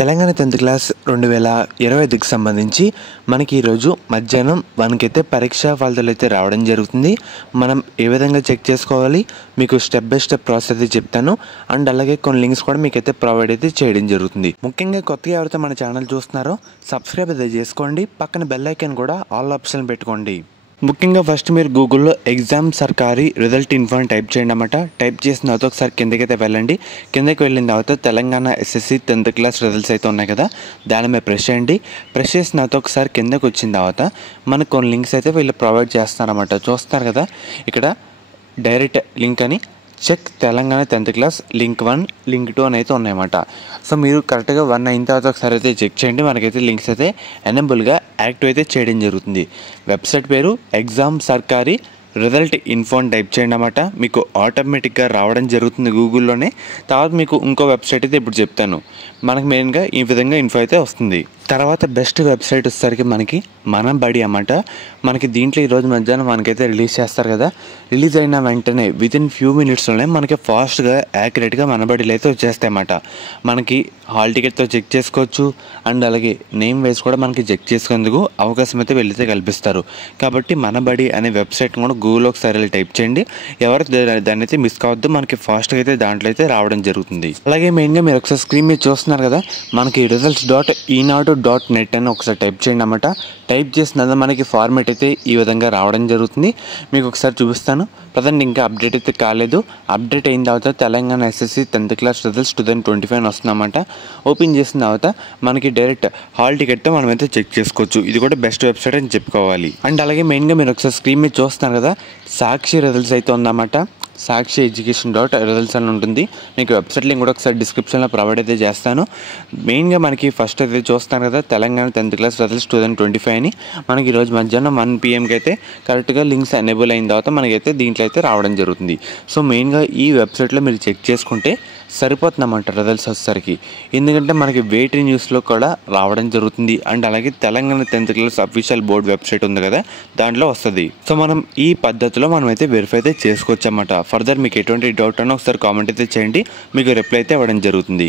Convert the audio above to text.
Telangana 10th class 2025కి సంబంధించి మనకి ఈరోజు మధ్యాహ్నం 1కి అయితే పరీక్షా ఫలితాలు అయితే రావడం జరుగుతుంది. మనం ఏ విధంగా చెక్ చేసుకోవాలి మీకు స్టెప్ బై స్టెప్ ప్రాసెస్ అయితే చెప్తాను. అండ్ అలాగే కొన్ని లింక్స్ కూడా మీకు అయితే ప్రొవైడ్ అయితే చేయడం జరుగుతుంది. ముఖ్యంగా కొత్తగా ఎవరైతే మన ఛానల్ చూస్తున్నారో సబ్స్క్రైబ్ అయితే చేసుకోండి. పక్కన బెల్ ఐకాన్ కూడా ఆల్ ఆప్షన్ పెట్టుకోండి. ముఖ్యంగా ఫస్ట్ మీరు గూగుల్లో ఎగ్జామ్ సర్కారీ రిజల్ట్ ఇన్ఫో అని టైప్ చేయండి అన్నమాట. టైప్ చేసిన తర్వాత ఒకసారి కిందకైతే వెళ్ళండి. కిందకి వెళ్ళిన తర్వాత Telangana SSC 10th class results అయితే ఉన్నాయి కదా, దాని మీద ప్రెస్ చేయండి. ప్రెస్ చేసిన తర్వాత ఒకసారి కిందకి వచ్చిన తర్వాత మనకు కొన్ని లింక్స్ అయితే వీళ్ళు ప్రొవైడ్ చేస్తారన్నమాట. చూస్తారు కదా ఇక్కడ డైరెక్ట్ లింక్ అని check Telangana 10th class link 1 link 2 అని అయితే ఉన్నాయన్నమాట. సో మీరు కరెక్ట్గా 1 అయిన తర్వాత ఒకసారి అయితే చెక్ చేయండి. మనకైతే లింక్స్ అయితే ఎనేబుల్గా యాక్టివ్ అయితే చేయడం జరుగుతుంది. వెబ్సైట్ పేరు ఎగ్జామ్ సర్కారీ రిజల్ట్ ఇన్ఫో అని టైప్ చేయండి అన్నమాట. మీకు ఆటోమేటిక్గా రావడం జరుగుతుంది గూగుల్లోనే. తర్వాత మీకు ఇంకో వెబ్సైట్ అయితే ఇప్పుడు చెప్తాను. మనకు మెయిన్గా ఈ విధంగా ఇన్ఫో అయితే వస్తుంది. తర్వాత బెస్ట్ వెబ్సైట్ వచ్చేసరికి మనకి మన బడి అన్నమాట. మనకి దీంట్లో ఈరోజు మధ్యాహ్నం మనకైతే రిలీజ్ చేస్తారు కదా, రిలీజ్ అయిన వెంటనే వితిన్ ఫ్యూ మినిట్స్లోనే మనకి ఫాస్ట్గా యాక్యురేట్గా మన బడిలో అయితే వచ్చేస్తాయి అన్నమాట. మనకి హాల్ టికెట్తో చెక్ చేసుకోవచ్చు. అండ్ అలాగే నేమ్ వైజ్ కూడా మనకి చెక్ చేసుకునేందుకు అవకాశం అయితే వీళ్ళైతే కల్పిస్తారు. కాబట్టి మన బడి అనే వెబ్సైట్ కూడా గూగుల్లో ఒకసారి టైప్ చేయండి. ఎవరు దాన్ని అయితే మిస్ కావద్దు. మనకి ఫాస్ట్గా అయితే దాంట్లో అయితే రావడం జరుగుతుంది. అలాగే మెయిన్గా మీరు ఒకసారి స్క్రీన్ మీద చూస్తున్నారు కదా, మనకి results.enadu.net అని ఒకసారి టైప్ చేయండి అన్నమాట. టైప్ చేసిన మనకి ఫార్మేట్ అయితే ఈ విధంగా రావడం జరుగుతుంది. మీకు ఒకసారి చూపిస్తాను. ప్రజెంట్ ఇంకా అప్డేట్ అయితే కాలేదు. అప్డేట్ అయిన తర్వాత Telangana SSC 10th class results 2025 అని వస్తుందన్నమాట. ఓపెన్ చేసిన తర్వాత మనకి డైరెక్ట్ హాల్ టికెట్తో మనం అయితే చెక్ చేసుకోవచ్చు. ఇది కూడా బెస్ట్ వెబ్సైట్ అని చెప్పుకోవాలి. అండ్ అలాగే మెయిన్గా మీరు ఒకసారి స్క్రీన్ మీద చూస్తున్నారు కదా, సాక్షి రిజల్ట్స్ అయితే ఉందన్నమాట. సాక్షి ఎడ్యుకేషన్ రిజల్ట్స్ అని ఉంటుంది. మీకు వెబ్సైట్ లింక్ కూడా ఒకసారి డిస్క్రిప్షన్లో ప్రొవైడ్ అయితే చేస్తాను. మెయిన్గా మనకి ఫస్ట్ అయితే చూస్తాను కదా తెలంగాణ 10th క్లాస్ రిజల్ట్స్ 2025 అని మనకి ఈరోజు మధ్యాహ్నం 1 PM అయితే కరెక్ట్గా లింక్స్ ఎనేబుల్ అయిన తర్వాత మనకైతే దీంట్లో అయితే రావడం జరుగుతుంది. సో మెయిన్గా ఈ వెబ్సైట్లో మీరు చెక్ చేసుకుంటే సరిపోతుందన్నమాట రిజల్ట్స్ వచ్చేసరికి. ఎందుకంటే మనకి వేటి న్యూస్లో కూడా రావడం జరుగుతుంది. అండ్ అలాగే Telangana 10th class official board website ఉంది కదా, దాంట్లో వస్తుంది. సో మనం ఈ పద్ధతిలో మనం అయితే వెరిఫై అయితే చేసుకోవచ్చు అన్నమాట. ఫర్దర్ మీకు ఎటువంటి డౌట్ అన్నా ఒకసారి కామెంట్ అయితే చేయండి. మీకు రిప్లై అయితే ఇవ్వడం జరుగుతుంది.